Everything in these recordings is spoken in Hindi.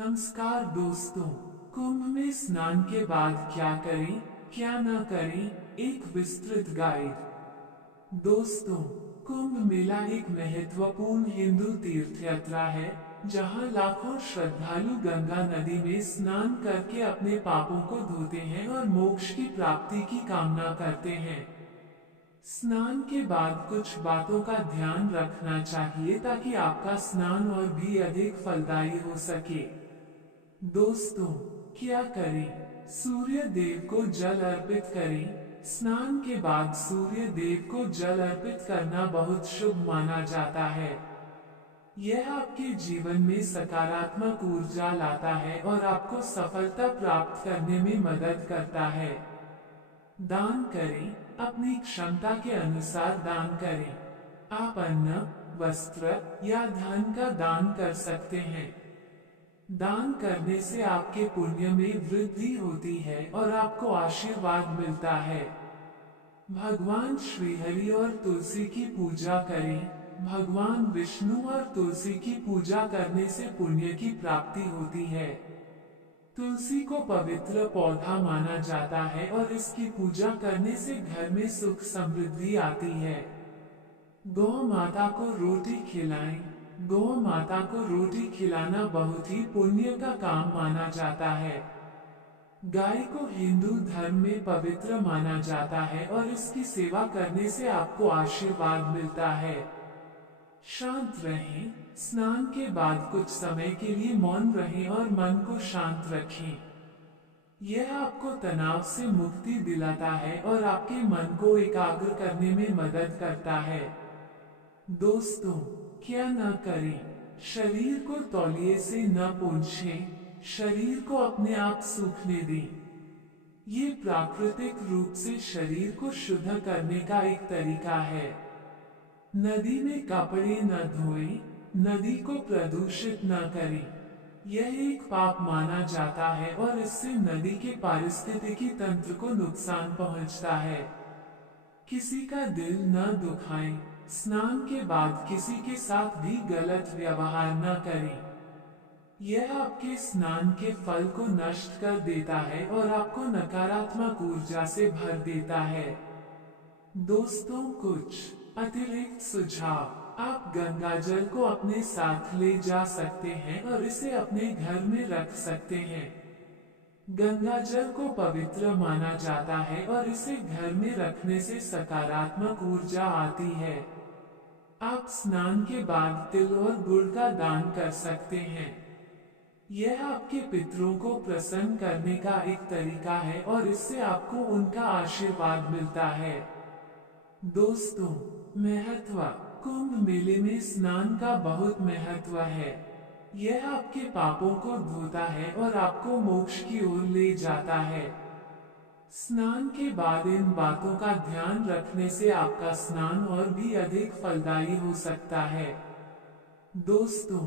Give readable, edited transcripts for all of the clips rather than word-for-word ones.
नमस्कार दोस्तों। कुंभ में स्नान के बाद क्या करें, क्या न करें, एक विस्तृत गाइड। दोस्तों, कुंभ मेला एक महत्वपूर्ण हिंदू तीर्थ यात्रा है, जहां लाखों श्रद्धालु गंगा नदी में स्नान करके अपने पापों को धोते हैं और मोक्ष की प्राप्ति की कामना करते हैं। स्नान के बाद कुछ बातों का ध्यान रखना चाहिए ताकि आपका स्नान और भी अधिक फलदायी हो सके। दोस्तों, क्या करें? सूर्य देव को जल अर्पित करें। स्नान के बाद सूर्य देव को जल अर्पित करना बहुत शुभ माना जाता है। यह आपके जीवन में सकारात्मक ऊर्जा लाता है और आपको सफलता प्राप्त करने में मदद करता है। दान करें। अपनी क्षमता के अनुसार दान करें। आप अन्न, वस्त्र या धन का दान कर सकते हैं। दान करने से आपके पुण्य में वृद्धि होती है और आपको आशीर्वाद मिलता है। भगवान श्रीहरि और तुलसी की पूजा करें। भगवान विष्णु और तुलसी की पूजा करने से पुण्य की प्राप्ति होती है। तुलसी को पवित्र पौधा माना जाता है और इसकी पूजा करने से घर में सुख समृद्धि आती है। गौ माता को रोटी खिलाएं। गौ माता को रोटी खिलाना बहुत ही पुण्य का काम माना जाता है। गाय को हिंदू धर्म में पवित्र माना जाता है और इसकी सेवा करने से आपको आशीर्वाद मिलता है। शांत रहें। स्नान के बाद कुछ समय के लिए मौन रहें और मन को शांत रखें। यह आपको तनाव से मुक्ति दिलाता है और आपके मन को एकाग्र करने में मदद करता है। दोस्तों, क्या न करें? शरीर को तौलिए से न पोंछें। शरीर को अपने आप सूखने दें। ये प्राकृतिक रूप से शरीर को शुद्ध करने का एक तरीका है। नदी में कपड़े न धोएं। नदी को प्रदूषित न करें। यह एक पाप माना जाता है और इससे नदी के पारिस्थितिकी तंत्र को नुकसान पहुंचता है। किसी का दिल न दुखाएं। स्नान के बाद किसी के साथ भी गलत व्यवहार न करें। यह आपके स्नान के फल को नष्ट कर देता है और आपको नकारात्मक ऊर्जा से भर देता है। दोस्तों, कुछ अतिरिक्त सुझाव। आप गंगाजल को अपने साथ ले जा सकते हैं और इसे अपने घर में रख सकते हैं। गंगाजल को पवित्र माना जाता है और इसे घर में रखने से सकारात्मक ऊर्जा आती है। आप स्नान के बाद तिल और गुड़ का दान कर सकते हैं। यह आपके पितरों को प्रसन्न करने का एक तरीका है और इससे आपको उनका आशीर्वाद मिलता है। दोस्तों, महत्व। कुंभ मेले में स्नान का बहुत महत्व है। यह आपके पापों को धोता है और आपको मोक्ष की ओर ले जाता है। स्नान के बाद इन बातों का ध्यान रखने से आपका स्नान और भी अधिक फलदायी हो सकता है। दोस्तों,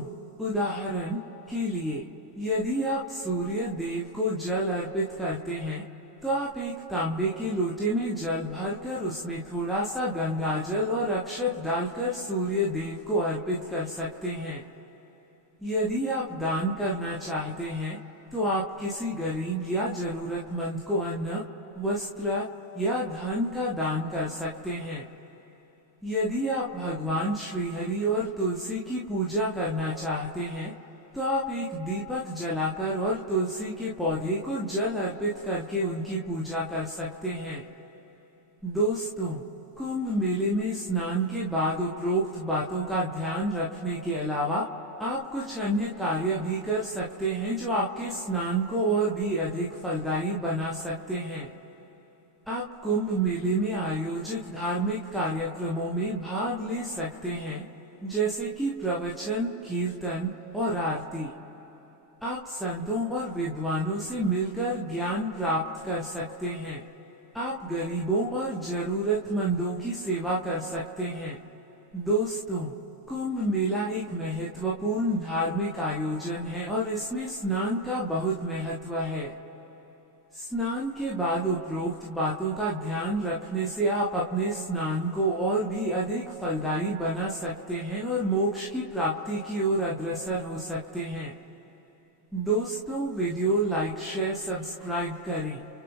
उदाहरण के लिए, यदि आप सूर्य देव को जल अर्पित करते हैं, तो आप एक तांबे के लोटे में जल भरकर उसमें थोड़ा सा गंगाजल और अक्षत डालकर सूर्य देव को अर्पित कर सकते हैं। यदि आप दान करना चाहते हैं, तो आप किसी गरीब या जरूरतमंद को अन्न, वस्त्र या धन का दान कर सकते हैं। यदि आप भगवान श्रीहरि और तुलसी की पूजा करना चाहते हैं, तो आप एक दीपक जलाकर और तुलसी के पौधे को जल अर्पित करके उनकी पूजा कर सकते हैं। दोस्तों, कुंभ मेले में स्नान के बाद उपरोक्त बातों का ध्यान रखने के अलावा आप कुछ अन्य कार्य भी कर सकते हैं जो आपके स्नान को और भी अधिक फलदायी बना सकते हैं। आप कुंभ मेले में आयोजित धार्मिक कार्यक्रमों में भाग ले सकते हैं, जैसे कि प्रवचन, कीर्तन और आरती। आप संतों और विद्वानों से मिलकर ज्ञान प्राप्त कर सकते हैं। आप गरीबों और जरूरतमंदों की सेवा कर सकते हैं। दोस्तों, कुंभ मेला एक महत्वपूर्ण धार्मिक आयोजन है और इसमें स्नान का बहुत महत्व है। स्नान के बाद उपरोक्त बातों का ध्यान रखने से आप अपने स्नान को और भी अधिक फलदायी बना सकते हैं और मोक्ष की प्राप्ति की ओर अग्रसर हो सकते हैं। दोस्तों वीडियो लाइक शेयर सब्सक्राइब करें।